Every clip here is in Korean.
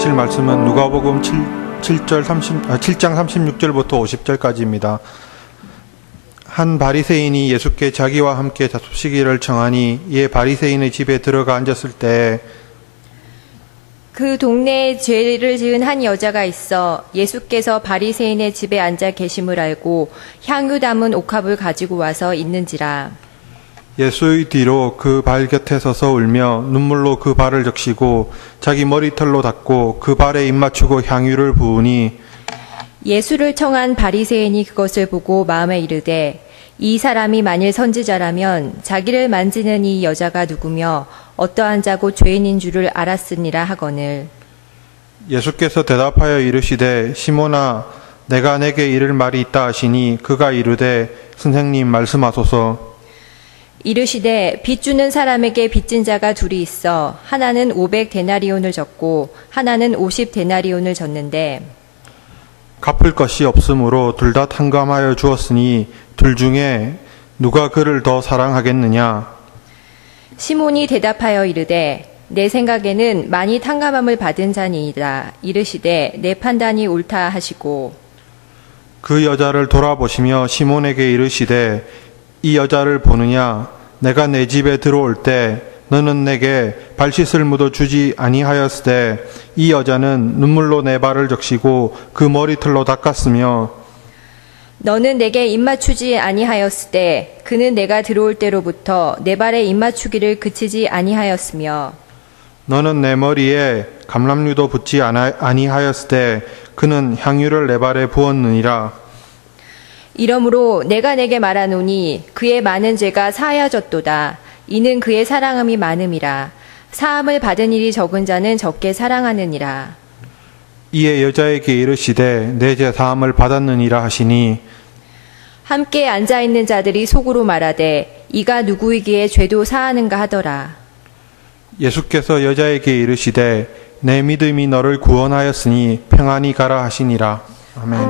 들으실 말씀은 누가복음 7장 36절부터 50절까지입니다. 한 바리새인이 예수께 자기와 함께 잡수시기를 청하니 이에 바리새인의 집에 들어가 앉았을 때 그 동네에 죄를 지은 한 여자가 있어 예수께서 바리새인의 집에 앉아 계심을 알고 향유 담은 옥합을 가지고 와서 있는지라. 예수의 뒤로 그 발 곁에 서서 울며 눈물로 그 발을 적시고 자기 머리털로 닦고 그 발에 입맞추고 향유를 부으니 예수를 청한 바리새인이 그것을 보고 마음에 이르되 이 사람이 만일 선지자라면 자기를 만지는 이 여자가 누구며 어떠한 자고 죄인인 줄을 알았으니라 하거늘. 예수께서 대답하여 이르시되 시몬아 내가 내게 이를 말이 있다 하시니 그가 이르되 선생님 말씀하소서. 이르시되 빚 주는 사람에게 빚진 자가 둘이 있어 하나는 500데나리온을 졌고 하나는 50데나리온을 졌는데 갚을 것이 없으므로 둘 다 탕감하여 주었으니 둘 중에 누가 그를 더 사랑하겠느냐. 시몬이 대답하여 이르되 내 생각에는 많이 탕감함을 받은 자니이다. 이르시되 내 판단이 옳다 하시고 그 여자를 돌아보시며 시몬에게 이르시되 이 여자를 보느냐. 내가 내 집에 들어올 때 너는 내게 발 씻을 무도 주지 아니하였으되 이 여자는 눈물로 내 발을 적시고 그 머리털로 닦았으며 너는 내게 입맞추지 아니하였으되 그는 내가 들어올 때로부터 내 발에 입맞추기를 그치지 아니하였으며 너는 내 머리에 감람류도 붓지 아니하였으되 그는 향유를 내 발에 부었느니라. 이러므로 내가 내게 말하노니 그의 많은 죄가 사하여졌도다. 이는 그의 사랑함이 많음이라. 사함을 받은 일이 적은 자는 적게 사랑하느니라. 이에 여자에게 이르시되 내 죄 사함을 받았느니라 하시니 함께 앉아있는 자들이 속으로 말하되 이가 누구이기에 죄도 사하는가 하더라. 예수께서 여자에게 이르시되 내 믿음이 너를 구원하였으니 평안히 가라 하시니라. 아멘.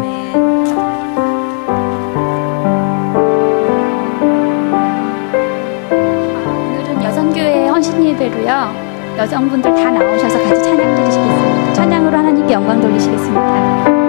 오늘은 여성교회 헌신 예배로요. 여성분들 다 나오셔서 같이 찬양 드리시겠습니다. 찬양으로 하나님께 영광 돌리시겠습니다.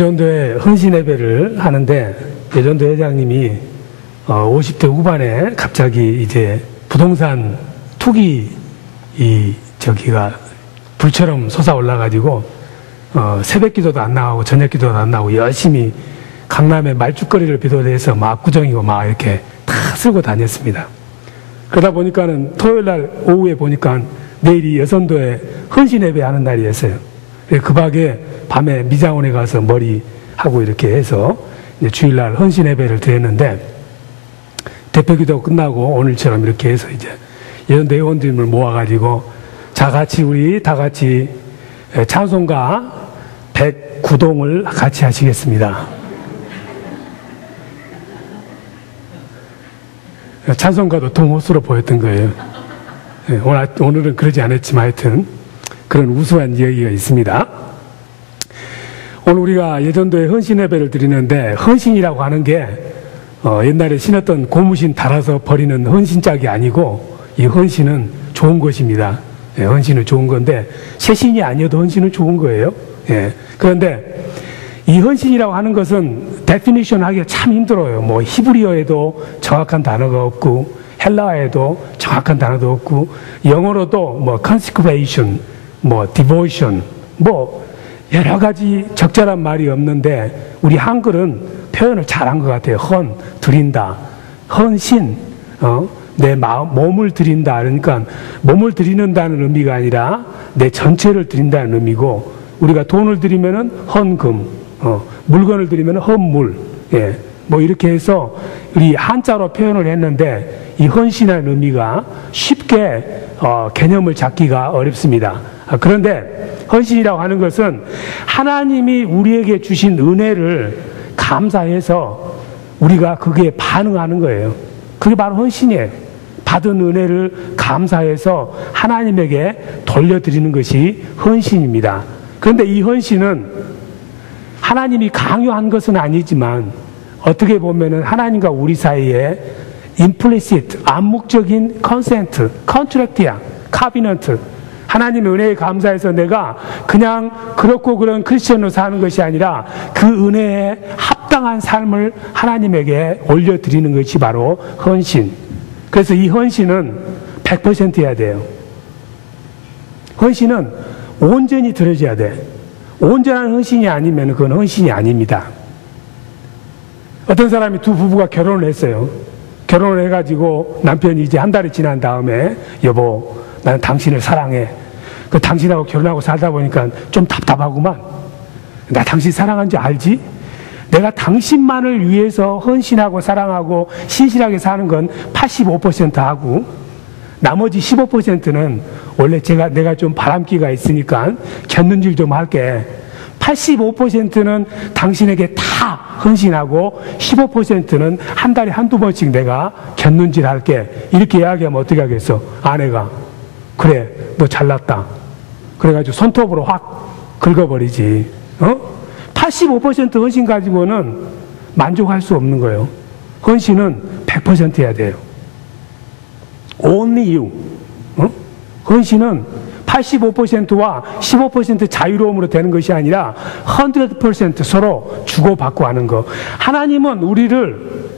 예전도에 헌신 예배를 하는데 예전도 회장님이 50대 후반에 갑자기 이제 부동산 투기 저기가 불처럼 솟아올라가지고 새벽 기도도 안 나가고 저녁 기도도 안 나가고 열심히 강남의 말죽거리를 비롯해서 막 압구정이고 막 이렇게 다 쓸고 다녔습니다. 그러다 보니까는 토요일 날 오후에 보니까 내일이 여선도에 헌신 예배 하는 날이었어요. 급하게 밤에 미장원에 가서 머리하고 이렇게 해서 이제 주일날 헌신 예배를 드렸는데 대표기도 끝나고 오늘처럼 이렇게 해서 이제 예전도 회원들을 모아가지고 우리 다 같이 찬송가 109동을 같이 하시겠습니다. 찬송가도 동호수로 보였던 거예요. 오늘은 그러지 않았지만 하여튼 그런 우수한 이야기가 있습니다. 오늘 우리가 예전도에 헌신 예배를 드리는데 헌신이라고 하는 게 옛날에 신었던 고무신 달아서 버리는 헌신짝이 아니고 이 헌신은 좋은 것입니다. 헌신은 좋은 건데 새 신이 아니어도 헌신은 좋은 거예요. 그런데 이 헌신이라고 하는 것은 데피니션 하기가 참 힘들어요. 뭐 히브리어에도 정확한 단어가 없고 헬라어에도 정확한 단어도 없고 영어로도 뭐 consecration, 뭐 devotion, 뭐 여러 가지 적절한 말이 없는데 우리 한글은 표현을 잘한 것 같아요. 드린다, 헌신, 내 몸을 드린다. 그러니까 몸을 드리는다는 의미가 아니라 내 전체를 드린다는 의미고 우리가 돈을 드리면은 헌금, 물건을 드리면 헌물, 뭐 이렇게 해서 우리 한자로 표현을 했는데 이 헌신이라는 의미가 쉽게 개념을 잡기가 어렵습니다. 그런데 헌신이라고 하는 것은 하나님이 우리에게 주신 은혜를 감사해서 우리가 그게 반응하는 거예요. 그게 바로 헌신이에요. 받은 은혜를 감사해서 하나님에게 돌려드리는 것이 헌신입니다. 그런데 이 헌신은 하나님이 강요한 것은 아니지만 어떻게 보면은 하나님과 우리 사이에 implicit, 암묵적인 consent, contract야, covenant. 하나님의 은혜에 감사해서 내가 그냥 그렇고 그런 크리스천으로 사는 것이 아니라 그 은혜에 합당한 삶을 하나님에게 올려드리는 것이 바로 헌신. 그래서 이 헌신은 100% 해야 돼요. 헌신은 온전히 들어져야 돼. 온전한 헌신이 아니면 그건 헌신이 아닙니다. 어떤 사람이 두 부부가 결혼을 했어요. 결혼을 해가지고 남편이 이제 한 달이 지난 다음에 여보 나는 당신을 사랑해. 그 당신하고 결혼하고 살다 보니까 좀 답답하구만. 나 당신 사랑한 줄 알지? 내가 당신만을 위해서 헌신하고 사랑하고 신실하게 사는 건 85% 하고 나머지 15%는 원래 내가 좀 바람기가 있으니까 견눈질 좀 할게. 85%는 당신에게 다 헌신하고 15%는 한 달에 한두 번씩 내가 견눈질 할게. 이렇게 이야기하면 어떻게 하겠어? 아내가. 그래, 너 잘났다. 그래가지고 손톱으로 확 긁어버리지. 85% 헌신 가지고는 만족할 수 없는 거예요. 헌신은 100% 해야 돼요. Only you. 헌신은 85%와 15% 자유로움으로 되는 것이 아니라 100% 서로 주고받고 하는 거. 하나님은 우리를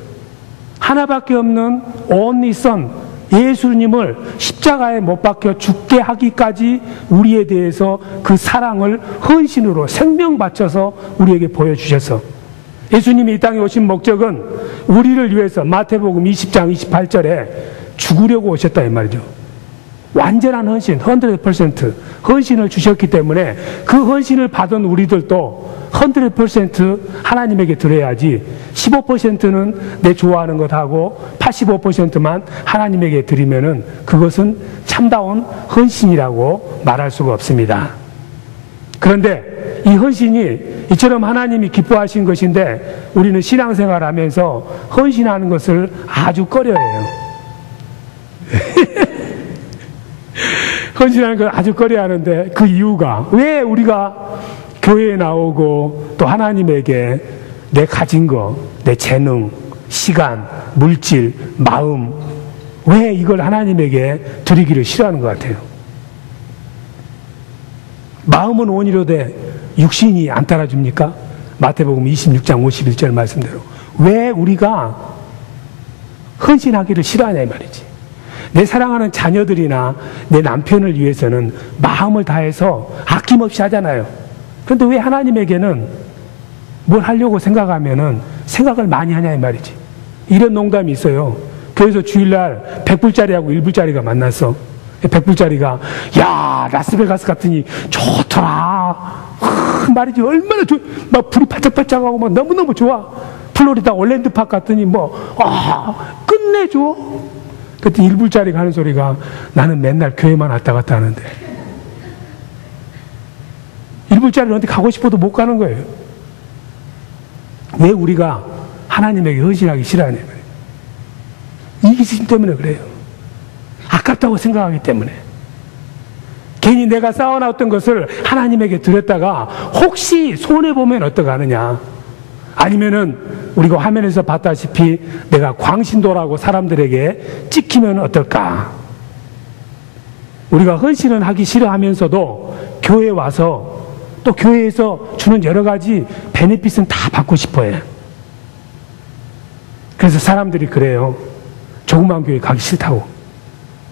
하나밖에 없는 only son, 예수님을 십자가에 못 박혀 죽게 하기까지 우리에 대해서 그 사랑을 헌신으로 생명 바쳐서 우리에게 보여주셔서 예수님이 이 땅에 오신 목적은 우리를 위해서 마태복음 20장 28절에 죽으려고 오셨다 이 말이죠. 완전한 헌신, 100% 헌신을 주셨기 때문에 그 헌신을 받은 우리들도 100% 하나님에게 드려야지 15%는 내 좋아하는 것하고 85%만 하나님에게 드리면은 그것은 참다운 헌신이라고 말할 수가 없습니다. 그런데 이 헌신이 이처럼 하나님이 기뻐하신 것인데 우리는 신앙생활 하면서 헌신하는 것을 아주 꺼려해요. 헌신하는 걸 아주 꺼려하는데 그 이유가 왜 우리가 교회에 나오고 또 하나님에게 내 가진 거, 내 재능, 시간, 물질, 마음 왜 이걸 하나님에게 드리기를 싫어하는 것 같아요? 마음은 원이로되 육신이 안 따라줍니까? 마태복음 26장 51절 말씀대로. 왜 우리가 헌신하기를 싫어하냐 이 말이지. 내 사랑하는 자녀들이나 내 남편을 위해서는 마음을 다해서 아낌없이 하잖아요. 그런데 왜 하나님에게는 뭘 하려고 생각하면은 생각을 많이 하냐 이 말이지. 이런 농담이 있어요. 그래서 주일날 100불짜리하고 1불짜리가 만났어. 100불짜리가 야 라스베가스 갔더니 좋더라. 말이지 얼마나 좋아. 막 불이 반짝반짝하고 막 너무너무 좋아. 플로리다 올랜드파크 갔더니 끝내줘. 그때 1불짜리 가는 소리가 나는 맨날 교회만 왔다 갔다 하는데 1불짜리는 어디 가고 싶어도 못 가는 거예요. 왜 우리가 하나님에게 헌신하기 싫어하냐. 이기심 때문에 그래요. 아깝다고 생각하기 때문에. 괜히 내가 쌓아놨던 것을 하나님에게 드렸다가 혹시 손해보면 어떡하느냐. 아니면은 우리가 화면에서 봤다시피 내가 광신도라고 사람들에게 찍히면 어떨까. 우리가 헌신은 하기 싫어하면서도 교회에 와서 또 교회에서 주는 여러 가지 베네핏은 다 받고 싶어요. 그래서 사람들이 그래요. 조그만 교회 가기 싫다고.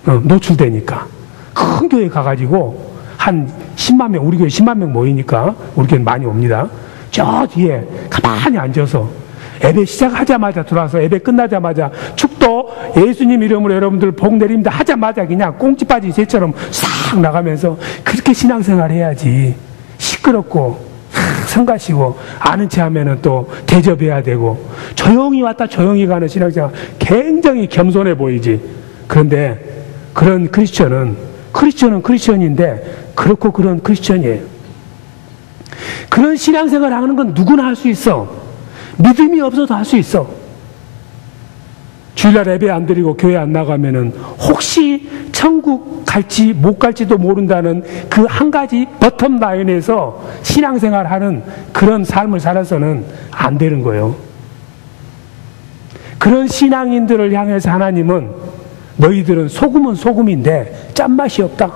노출되니까. 큰 교회 가가지고 한 10만 명, 우리 교회 10만 명 모이니까 우리 교회는 많이 옵니다. 저 뒤에 가만히 앉아서 예배 시작하자마자 들어와서 예배 끝나자마자 축도 예수님 이름으로 여러분들 복 내립니다 하자마자 그냥 꽁찌빠지 새처럼 싹 나가면서 그렇게 신앙생활 해야지. 시끄럽고 성가시고 아는 체 하면은 또 대접해야 되고 조용히 왔다 조용히 가는 신앙생활 굉장히 겸손해 보이지. 그런데 그런 크리스천은 크리스천인데 그렇고 그런 크리스천이에요. 그런 신앙생활 하는 건 누구나 할 수 있어. 믿음이 없어도 할 수 있어. 주일날 예배 안 드리고 교회 안 나가면은 혹시 천국 갈지 못 갈지도 모른다는 그 한 가지 버텀 라인에서 신앙생활 하는 그런 삶을 살아서는 안 되는 거예요. 그런 신앙인들을 향해서 하나님은 너희들은 소금은 소금인데 짠맛이 없다.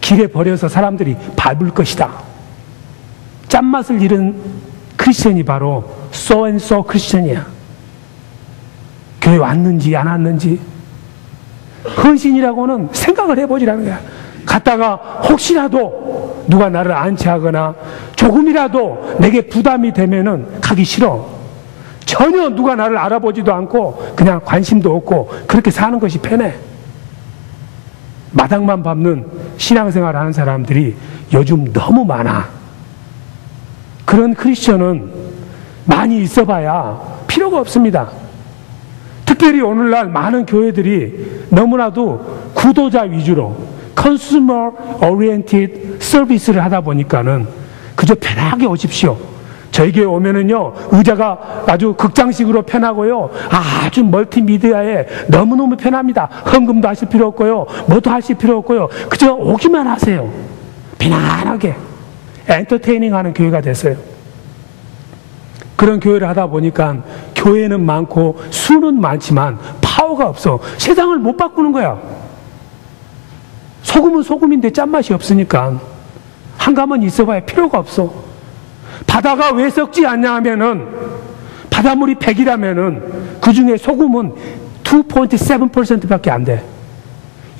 길에 버려서 사람들이 밟을 것이다. 짠맛을 잃은 크리스천이 바로 so and so 크리스천이야. 교회 왔는지 안 왔는지. 헌신이라고는 생각을 해보지라는 거야. 갔다가 혹시라도 누가 나를 안치하거나 조금이라도 내게 부담이 되면은 가기 싫어. 전혀 누가 나를 알아보지도 않고 그냥 관심도 없고 그렇게 사는 것이 편해. 마당만 밟는 신앙생활 하는 사람들이 요즘 너무 많아. 그런 크리스천은 많이 있어봐야 필요가 없습니다. 특별히 오늘날 많은 교회들이 너무나도 구도자 위주로 consumer oriented 서비스를 하다 보니까는 그저 편하게 오십시오. 저희 교회 오면은요, 의자가 아주 극장식으로 편하고요, 아주 멀티미디어에 너무너무 편합니다. 헌금도 하실 필요 없고요, 뭐도 하실 필요 없고요, 그저 오기만 하세요. 편안하게. 엔터테이닝 하는 교회가 됐어요. 그런 교회를 하다 보니까 교회는 많고 수는 많지만 파워가 없어. 세상을 못 바꾸는 거야. 소금은 소금인데 짠맛이 없으니까 한 가만 있어봐야 필요가 없어. 바다가 왜 썩지 않냐 하면은 바닷물이 100이라면은 그 중에 소금은 2.7% 밖에 안 돼.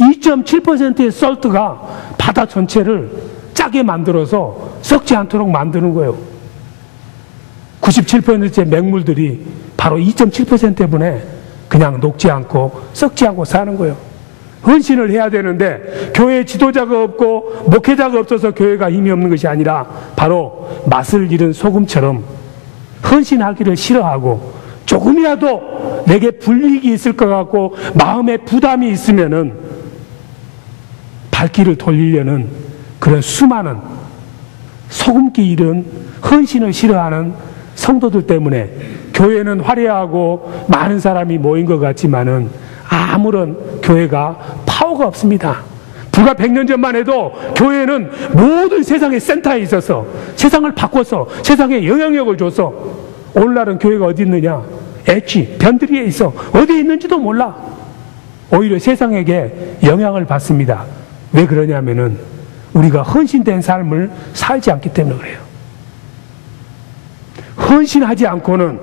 2.7%의 솔트가 바다 전체를 짜게 만들어서 썩지 않도록 만드는 거예요. 97%의 맹물들이 바로 2.7% 때문에 그냥 녹지 않고 썩지 않고 사는 거예요. 헌신을 해야 되는데 교회에 지도자가 없고 목회자가 없어서 교회가 힘이 없는 것이 아니라 바로 맛을 잃은 소금처럼 헌신하기를 싫어하고 조금이라도 내게 불이익이 있을 것 같고 마음에 부담이 있으면은 발길을 돌리려는 그런 수많은 소금기 잃은 헌신을 싫어하는 성도들 때문에 교회는 화려하고 많은 사람이 모인 것 같지만은 아무런 교회가 파워가 없습니다. 불과 100년 전만 해도 교회는 모든 세상의 센터에 있어서 세상을 바꿔서 세상에 영향력을 줬어. 오늘날은 교회가 어디 있느냐? 엣지, 변두리에 있어. 어디에 있는지도 몰라. 오히려 세상에게 영향을 받습니다. 왜 그러냐면은 우리가 헌신된 삶을 살지 않기 때문에 그래요. 헌신하지 않고는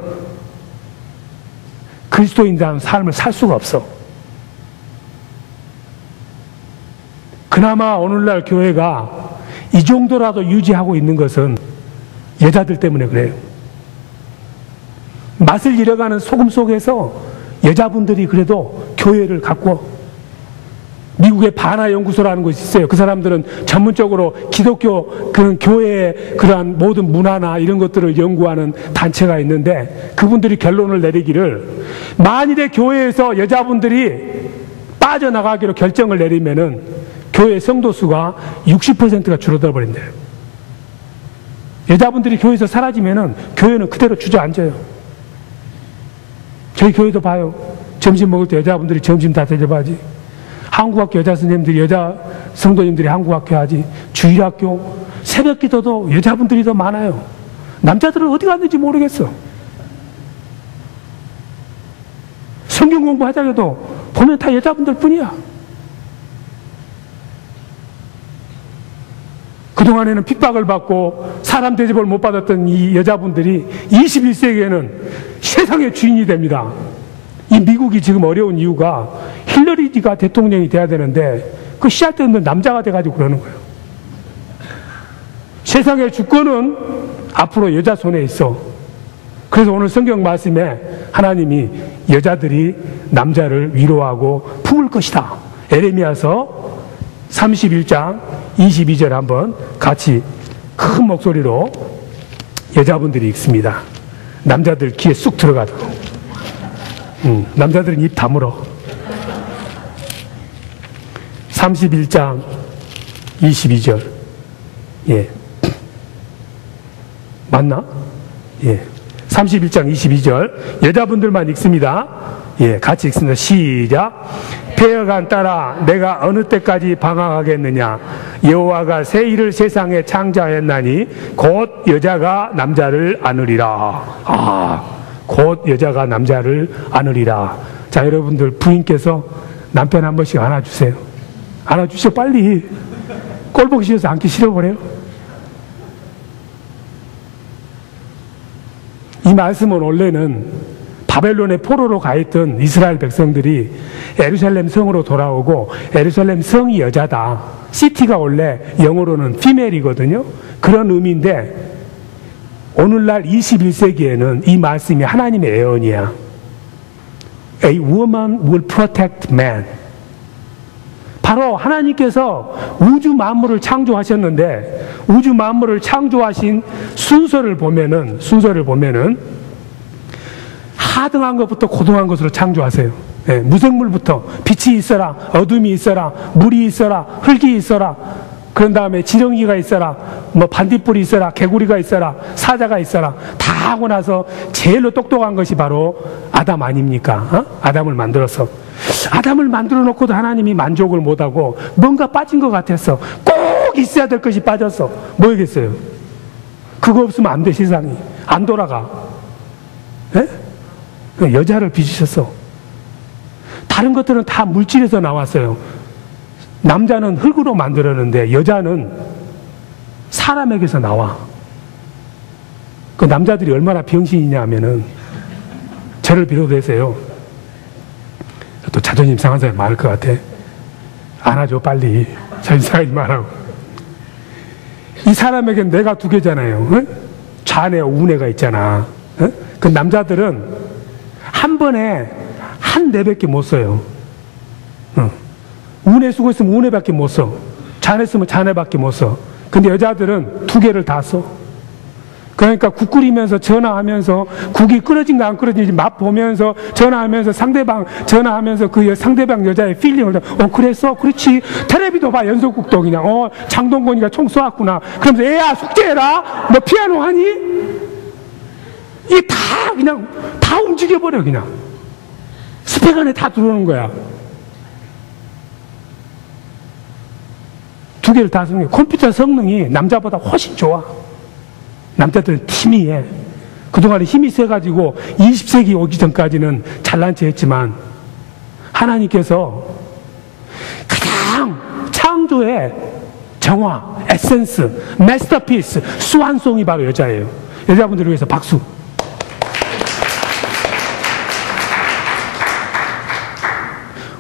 그리스도인다운 삶을 살 수가 없어. 그나마 오늘날 교회가 이 정도라도 유지하고 있는 것은 여자들 때문에 그래요. 맛을 잃어가는 소금 속에서 여자분들이 그래도 교회를 갖고, 미국의 바나 연구소라는 곳이 있어요. 그 사람들은 전문적으로 기독교 그런 교회의 그러한 모든 문화나 이런 것들을 연구하는 단체가 있는데, 그분들이 결론을 내리기를, 만일에 교회에서 여자분들이 빠져나가기로 결정을 내리면은 교회 성도 수가 60%가 줄어들어 버린대요. 여자분들이 교회에서 사라지면은 교회는 그대로 주저앉아요. 저희 교회도 봐요. 점심 먹을 때 여자분들이 점심 다 대접하지. 한국학교 여자 선생님들이, 여자 성도님들이 한국학교 하지. 주일학교, 새벽 기도도 여자분들이 더 많아요. 남자들은 어디 갔는지 모르겠어. 성경 공부하자고도 보면 다 여자분들 뿐이야. 그동안에는 핍박을 받고 사람 대접을 못 받았던 이 여자분들이 21세기에는 세상의 주인이 됩니다. 이 미국이 지금 어려운 이유가 힐러리가 대통령이 돼야 되는데 그 씨앗 없는 남자가 돼가지고 그러는 거예요. 세상의 주권은 앞으로 여자 손에 있어. 그래서 오늘 성경 말씀에 하나님이 여자들이 남자를 위로하고 품을 것이다. 에레미야서 31장 22절 한번 같이 큰 목소리로 여자분들이 읽습니다. 남자들 귀에 쑥 들어가도록. 남자들은 입 다물어. 31장 22절. 예. 맞나? 예. 31장 22절. 여자분들만 읽습니다. 예, 같이 읽습니다. 시작. 폐허간 딸아, 내가 어느 때까지 방황하겠느냐? 여호와가 새 일을 세상에 창조하였나니 곧 여자가 남자를 안으리라. 곧 여자가 남자를 안으리라. 자, 여러분들 부인께서 남편 한 번씩 안아주세요. 안아주셔, 빨리. 꼴 보기 싫어서 안기 싫어버려요. 이 말씀은 원래는 바벨론의 포로로 가 있던 이스라엘 백성들이 예루살렘 성으로 돌아오고, 예루살렘 성이 여자다. 시티가 원래 영어로는 피멜이거든요. 그런 의미인데, 오늘날 21세기에는 이 말씀이 하나님의 예언이야. A woman will protect man. 바로 하나님께서 우주 만물을 창조하셨는데, 우주 만물을 창조하신 순서를 보면은 하등한 것부터 고등한 것으로 창조하세요. 예, 무생물부터 빛이 있어라, 어둠이 있어라, 물이 있어라, 흙이 있어라, 그런 다음에 지렁이가 있어라, 뭐 반딧불이 있어라, 개구리가 있어라, 사자가 있어라, 다 하고 나서 제일로 똑똑한 것이 바로 아담 아닙니까? 아담을 만들어서. 아담을 만들어 놓고도 하나님이 만족을 못하고 뭔가 빠진 것 같았어. 꼭 있어야 될 것이 빠졌어. 뭐겠어요? 그거 없으면 안 돼. 세상이 안 돌아가. 예? 여자를 빚으셨어. 다른 것들은 다 물질에서 나왔어요. 남자는 흙으로 만들었는데 여자는 사람에게서 나와. 그 남자들이 얼마나 병신이냐 하면은, 저를 비롯해서요, 또 자존심 상한 사람이 많을 것 같아. 안아줘, 빨리. 자존심 상하지 말라고. 이 사람에겐 뇌가 두 개잖아요. 응? 좌뇌와 우뇌가 있잖아. 응? 그 남자들은 한 번에 한 뇌밖에 못 써요. 응. 우뇌 쓰고 있으면 우뇌밖에 못 써. 좌뇌 쓰면 좌뇌밖에 못 써. 근데 여자들은 두 개를 다 써. 그러니까 국 끓이면서 전화하면서 국이 끓어진가 안 끓어진지 맛보면서 전화하면서 상대방 전화하면서 그 상대방 여자의 필링을 그랬어? 그렇지. 텔레비도 봐. 연속국도 그냥 장동건이가 총 쏘았구나. 그러면서 애야 숙제해라. 너 피아노 하니? 이게 다 그냥 다 움직여버려. 그냥 스펙 안에 다 들어오는 거야. 두 개를 다 쓰는 게, 컴퓨터 성능이 남자보다 훨씬 좋아. 남자들은 희미해. 그동안에 힘이 세가지고 20세기 오기 전까지는 잘난 체 했지만, 하나님께서 가장 창조의 정화, 에센스, 마스터피스, 수완송이 바로 여자예요. 여자분들을 위해서 박수.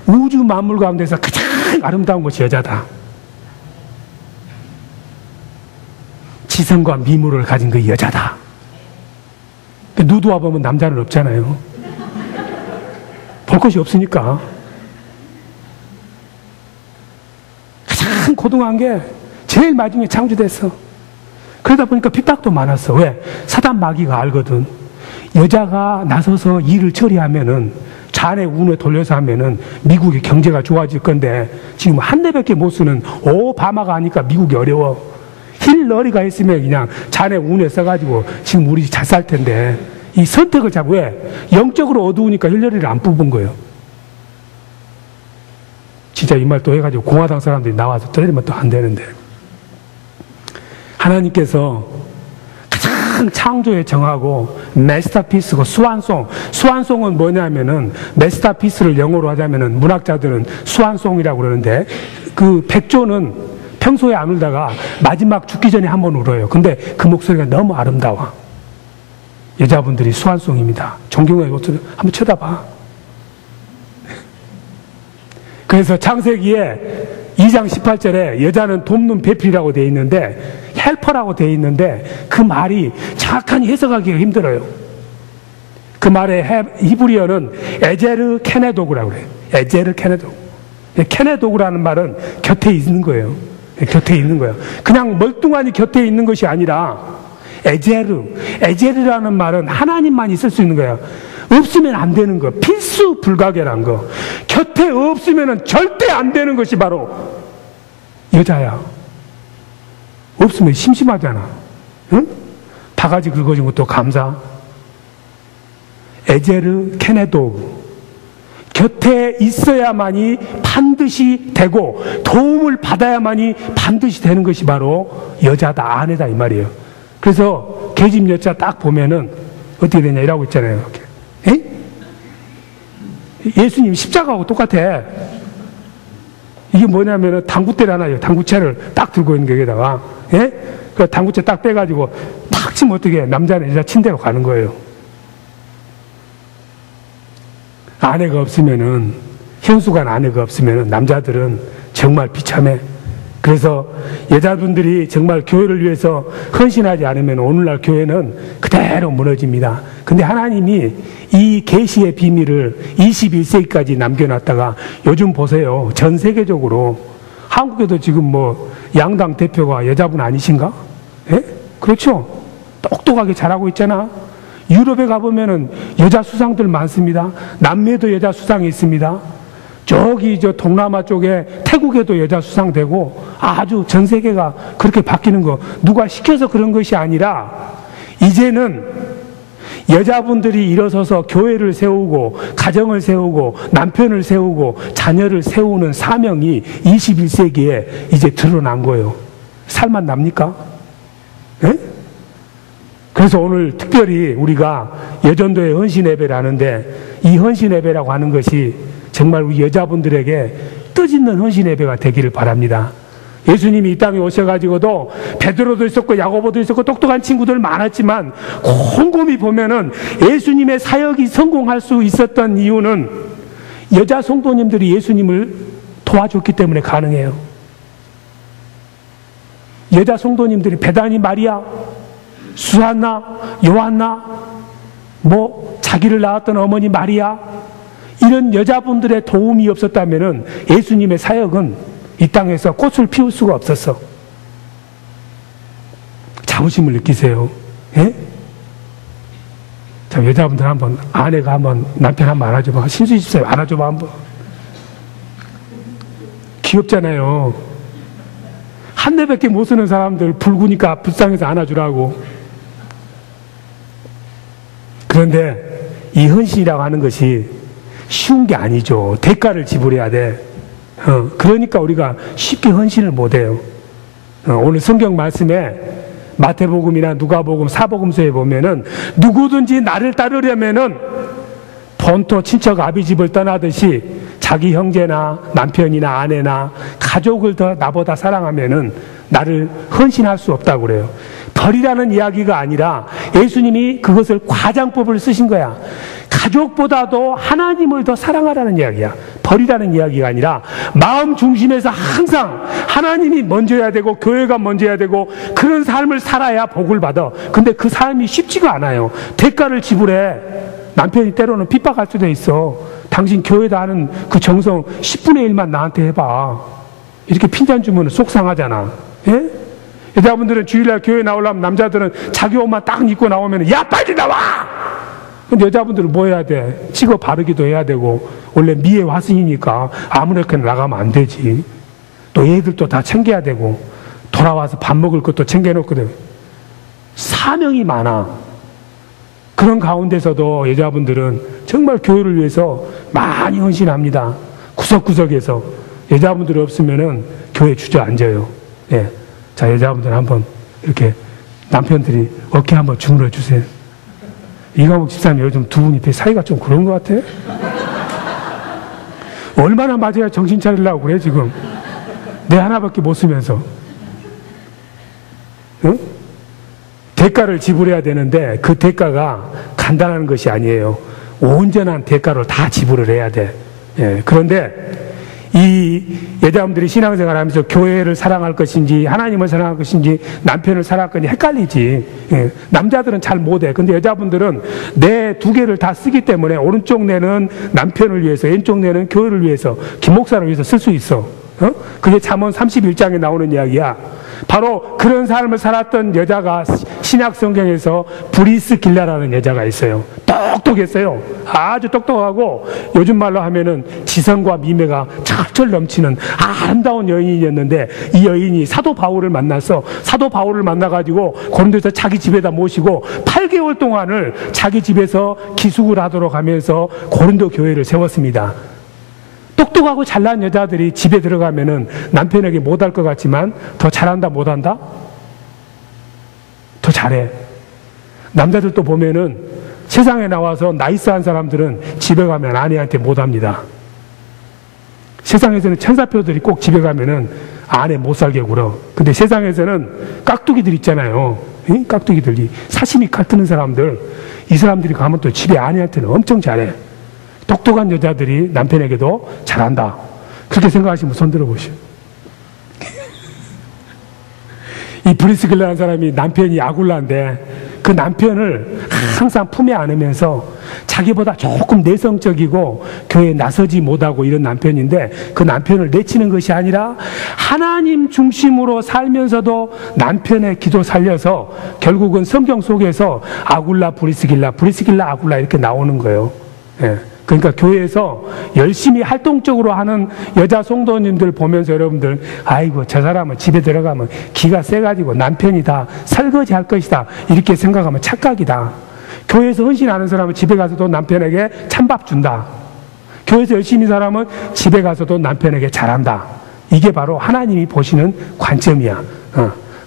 우주 만물 가운데서 가장 아름다운 것이 여자다. 지성과 미모를 가진 그 여자다. 누드와 보면 남자는 없잖아요. 볼 것이 없으니까. 가장 고등한 게 제일 마지막에 창조됐어. 그러다 보니까 핍박도 많았어. 왜? 사단 마귀가 알거든. 여자가 나서서 일을 처리하면은, 자네 운에 돌려서 하면은 미국의 경제가 좋아질 건데, 지금 한 대밖에 못 쓰는 오바마가 하니까 미국이 어려워. 힐러리가 했으면 그냥 자네 운에 써가지고 지금 우리 잘 살 텐데, 이 선택을 자꾸 왜? 영적으로 어두우니까 힐러리를 안 뽑은 거예요. 진짜 이 말 또 해가지고 공화당 사람들이 나와서 때리면 또 안 되는데. 하나님께서 가장 창조에 정하고 메스터피스고 수완송. 수완송은 뭐냐면은, 메스터피스를 영어로 하자면은 문학자들은 수완송이라고 그러는데, 그 백조는 평소에 안 울다가 마지막 죽기 전에 한 번 울어요. 근데 그 목소리가 너무 아름다워. 여자분들이 수완송입니다. 존경의 목소리 한번 쳐다봐. 그래서 창세기에 2장 18절에 여자는 돕는 배필이라고 되어 있는데, 헬퍼라고 되어 있는데, 그 말이 정확하게 해석하기가 힘들어요. 그 말의 히브리어는 에제르 케네도그라고 그래요. 에제르 케네도그. 케네도그라는 말은 곁에 있는 거예요. 곁에 있는 거예요. 그냥 멀뚱하니 곁에 있는 것이 아니라, 에제르라는 말은 하나님만이 쓸 수 있는 거예요. 없으면 안 되는 거, 필수 불가결한 거, 곁에 없으면 절대 안 되는 것이 바로 여자야. 없으면 심심하잖아. 응? 바가지 긁어준 것도 감사. 에제르 케네도. 곁에 있어야만이 반드시 되고 도움을 받아야만이 반드시 되는 것이 바로 여자다, 아내다 이 말이에요. 그래서 계집 여자 딱 보면은 어떻게 되냐 이라고 있잖아요. 이렇게. 에? 예수님 십자가하고 똑같아. 이게 뭐냐면은 당구대를 하나요. 당구채를 딱 들고 있는 거에다가, 예? 그 당구채 딱 빼가지고 탁 치면 어떻게 해? 남자는 여자 침대로 가는 거예요. 아내가 없으면은, 현수간 아내가 없으면은 남자들은 정말 비참해. 그래서 여자분들이 정말 교회를 위해서 헌신하지 않으면 오늘날 교회는 그대로 무너집니다. 근데 하나님이 이 계시의 비밀을 21세기까지 남겨놨다가 요즘 보세요. 전 세계적으로 한국에도 지금 뭐 양당 대표가 여자분 아니신가? 예? 그렇죠? 똑똑하게 잘하고 있잖아. 유럽에 가보면은 여자 수상들 많습니다. 남미에도 여자 수상이 있습니다. 저기 저 동남아 쪽에 태국에도 여자 수상되고, 아주 전 세계가 그렇게 바뀌는 거 누가 시켜서 그런 것이 아니라, 이제는 여자분들이 일어서서 교회를 세우고 가정을 세우고 남편을 세우고 자녀를 세우는 사명이 21세기에 이제 드러난 거예요. 살만 납니까? 예? 그래서 오늘 특별히 우리가 여전도의 헌신 예배를 하는데, 이 헌신 예배라고 하는 것이 정말 우리 여자분들에게 뜻있는 헌신 예배가 되기를 바랍니다. 예수님이 이 땅에 오셔가지고도 베드로도 있었고 야고보도 있었고 똑똑한 친구들 많았지만, 곰곰이 보면은 예수님의 사역이 성공할 수 있었던 이유는 여자 성도님들이 예수님을 도와줬기 때문에 가능해요. 여자 성도님들이 베다니 마리아, 수한나, 요한나, 뭐 자기를 낳았던 어머니 마리아, 이런 여자분들의 도움이 없었다면은 예수님의 사역은 이 땅에서 꽃을 피울 수가 없었어. 자부심을 느끼세요. 예? 자, 여자분들 한번, 아내가 한번 남편 한번 안아줘봐. 신수 집사님 안아줘봐 한번. 귀엽잖아요. 한 대밖에 못 쓰는 사람들 붉으니까 불쌍해서 안아주라고. 그런데 이 헌신이라고 하는 것이 쉬운 게 아니죠. 대가를 지불해야 돼. 그러니까 우리가 쉽게 헌신을 못해요. 오늘 성경 말씀에 마태복음이나 누가복음, 사복음서에 보면은 누구든지 나를 따르려면은 본토 친척 아비 집을 떠나듯이 자기 형제나 남편이나 아내나 가족을 더 나보다 사랑하면은 나를 헌신할 수 없다고 그래요. 벌이라는 이야기가 아니라 예수님이 그것을 과장법을 쓰신 거야. 가족보다도 하나님을 더 사랑하라는 이야기야. 벌이라는 이야기가 아니라 마음 중심에서 항상 하나님이 먼저야 되고 교회가 먼저야 되고 그런 삶을 살아야 복을 받아. 근데 그 삶이 쉽지가 않아요. 대가를 지불해. 남편이 때로는 핍박할 수도 있어. 당신 교회다 하는 그 정성 10분의 1만 나한테 해봐. 이렇게 핀잔 주면 속상하잖아. 예? 여자분들은 주일날 교회 나오려면 남자들은 자기 옷만 딱 입고 나오면 야 빨리 나와! 근데 여자분들은 뭐 해야 돼? 찍어 바르기도 해야 되고 원래 미의 화승이니까 아무렇게나 나가면 안 되지. 또 얘들도 다 챙겨야 되고 돌아와서 밥 먹을 것도 챙겨놓거든. 사명이 많아. 그런 가운데서도 여자분들은 정말 교회를 위해서 많이 헌신합니다. 구석구석에서 여자분들이 없으면은 교회 주저앉아요. 예. 자, 여자분들 한번 이렇게 남편들이 어깨 한번 주물러 주세요. 이강욱 집사님 요즘 두 분이 사이가 좀 그런 것 같아? 얼마나 맞아야 정신 차리려고 그래 지금? 내 하나밖에 못 쓰면서. 응? 대가를 지불해야 되는데 그 대가가 간단한 것이 아니에요. 온전한 대가를 다 지불을 해야 돼. 예, 그런데 이 여자분들이 신앙생활 하면서 교회를 사랑할 것인지 하나님을 사랑할 것인지 남편을 사랑할 것인지 헷갈리지. 예, 남자들은 잘 못해. 근데 여자분들은 내 두 개를 다 쓰기 때문에 오른쪽 뇌는 남편을 위해서 왼쪽 뇌는 교회를 위해서 김 목사를 위해서 쓸 수 있어. 그게 잠언 31장에 나오는 이야기야. 바로 그런 삶을 살았던 여자가 신약 성경에서 브리스길라라는 여자가 있어요. 똑똑했어요. 아주 똑똑하고 요즘 말로 하면은 지성과 미매가 철철 넘치는 아름다운 여인이었는데 이 여인이 사도 바울을 만나서 사도 바울을 만나가지고 고린도에서 자기 집에다 모시고 8개월 동안을 자기 집에서 기숙을 하도록 하면서 고린도 교회를 세웠습니다. 똑똑하고 잘난 여자들이 집에 들어가면은 남편에게 못할 것 같지만 더 잘한다 못한다? 더 잘해. 남자들도 보면은 세상에 나와서 나이스한 사람들은 집에 가면 아내한테 못합니다. 세상에서는 천사표들이 꼭 집에 가면은 아내 못 살게 굴어. 근데 세상에서는 깍두기들 있잖아요. 응? 깍두기들이 사시미 칼 뜨는 사람들, 이 사람들이 가면 또 집에 아내한테는 엄청 잘해. 똑똑한 여자들이 남편에게도 잘한다. 그렇게 생각하시면 손 들어보시오. 이 브리스길라라는 사람이 남편이 아굴라인데 그 남편을 항상 품에 안으면서 자기보다 조금 내성적이고 교회에 나서지 못하고 이런 남편인데 그 남편을 내치는 것이 아니라 하나님 중심으로 살면서도 남편의 기도 살려서 결국은 성경 속에서 아굴라 브리스길라 브리스길라 아굴라 이렇게 나오는 거예요. 예. 그러니까 교회에서 열심히 활동적으로 하는 여자 성도님들 보면서 여러분들 아이고 저 사람은 집에 들어가면 기가 세가지고 남편이 다 설거지 할 것이다 이렇게 생각하면 착각이다. 교회에서 헌신하는 사람은 집에 가서도 남편에게 찬밥 준다. 교회에서 열심히 사람은 집에 가서도 남편에게 잘한다. 이게 바로 하나님이 보시는 관점이야.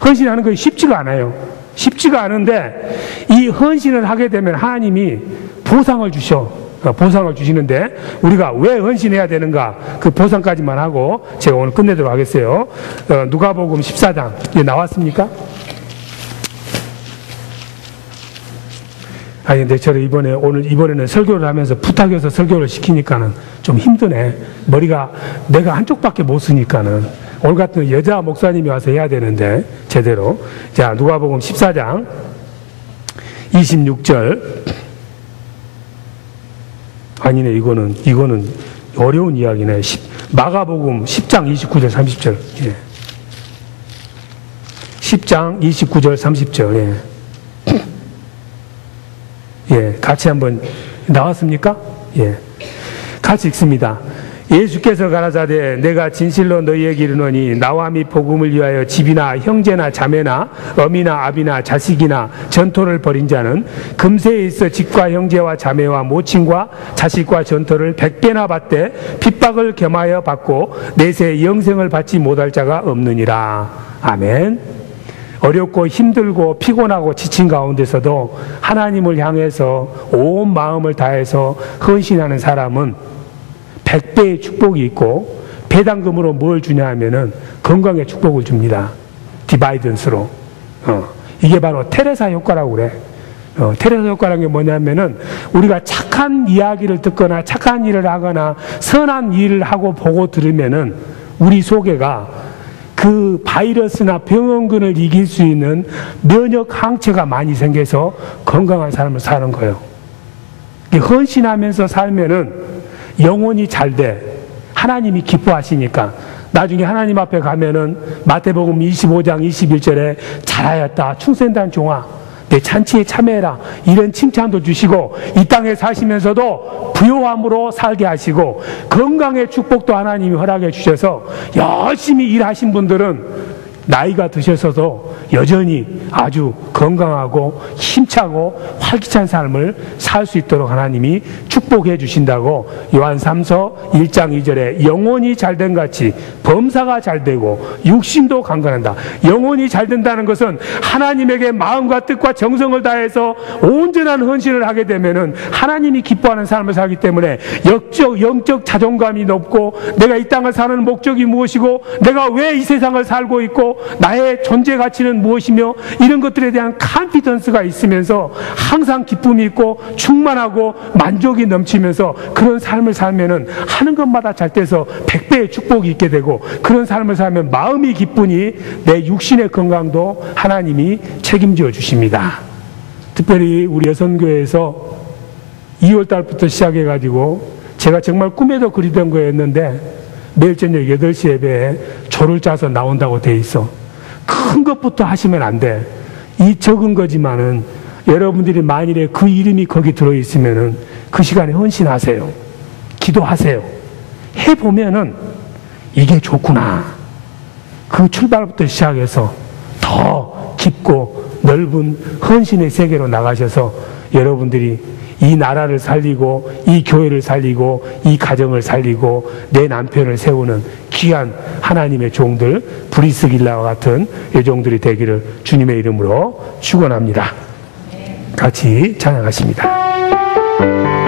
헌신하는 것이 쉽지가 않아요. 쉽지가 않은데 이 헌신을 하게 되면 하나님이 보상을 주셔. 보상을 주시는데 우리가 왜 헌신해야 되는가 그 보상까지만 하고 제가 오늘 끝내도록 하겠어요. 누가복음 14장 이게 나왔습니까? 아니 근데 저를 이번에는 설교를 하면서 부탁해서 설교를 시키니까는 좀 힘드네. 머리가 내가 한쪽밖에 못 쓰니까는 오늘 같은 여자 목사님이 와서 해야 되는데 제대로. 자, 누가복음 14장 26절. 아니네, 이거는 어려운 이야기네. 마가복음 10장 29절 30절. 예. 10장 29절 30절. 예. 예, 같이 한번 나왔습니까? 예. 같이 읽습니다. 예수께서 가라사대 내가 진실로 너희에게 이르노니 나와 및 복음을 위하여 집이나 형제나 자매나 어미나 아비나 자식이나 전토를 벌인 자는 금세에 있어 집과 형제와 자매와 모친과 자식과 전토를 100배나 받되 핍박을 겸하여 받고 내세 영생을 받지 못할 자가 없느니라. 아멘. 어렵고 힘들고 피곤하고 지친 가운데서도 하나님을 향해서 온 마음을 다해서 헌신하는 사람은 100배의 축복이 있고 배당금으로 뭘 주냐 하면은 건강의 축복을 줍니다. 디바이던스로. 이게 바로 테레사 효과라고 그래. 테레사 효과라는 게 뭐냐면은 우리가 착한 이야기를 듣거나 착한 일을 하거나 선한 일을 하고 보고 들으면은 우리 속에가 그 바이러스나 병원균을 이길 수 있는 면역 항체가 많이 생겨서 건강한 삶을 사는 거예요. 헌신하면서 살면은 영혼이 잘 돼. 하나님이 기뻐하시니까. 나중에 하나님 앞에 가면은 마태복음 25장 21절에 잘하였다 충성된 종아 내 잔치에 참여해라 이런 칭찬도 주시고 이 땅에 사시면서도 부요함으로 살게 하시고 건강의 축복도 하나님이 허락해 주셔서 열심히 일하신 분들은 나이가 드셔서도 여전히 아주 건강하고 힘차고 활기찬 삶을 살 수 있도록 하나님이 축복해 주신다고 요한 3서 1장 2절에 영혼이 잘된 같이 범사가 잘되고 육신도 강건한다. 영혼이 잘된다는 것은 하나님에게 마음과 뜻과 정성을 다해서 온전한 헌신을 하게 되면은 하나님이 기뻐하는 삶을 살기 때문에 영적 자존감이 높고 내가 이 땅을 사는 목적이 무엇이고 내가 왜 이 세상을 살고 있고 나의 존재 가치는 무엇이며 이런 것들에 대한 컨피던스가 있으면서 항상 기쁨이 있고 충만하고 만족이 넘치면서 그런 삶을 살면은 하는 것마다 잘 돼서 100배의 축복이 있게 되고 그런 삶을 살면 마음이 기쁘니 내 육신의 건강도 하나님이 책임져 주십니다. 특별히 우리 여선교회에서 2월달부터 시작해가지고 제가 정말 꿈에도 그리던 거였는데 매일 저녁 8시 예배에 조를 짜서 나온다고 돼 있어. 큰 것부터 하시면 안 돼. 이 적은 거지만은 여러분들이 만일에 그 이름이 거기 들어있으면은 그 시간에 헌신하세요. 기도하세요. 해보면은 이게 좋구나. 그 출발부터 시작해서 더 깊고 넓은 헌신의 세계로 나가셔서 여러분들이 이 나라를 살리고 이 교회를 살리고 이 가정을 살리고 내 남편을 세우는 귀한 하나님의 종들 브리스길라와 같은 여종들이 되기를 주님의 이름으로 축원합니다. 같이 찬양하십니다.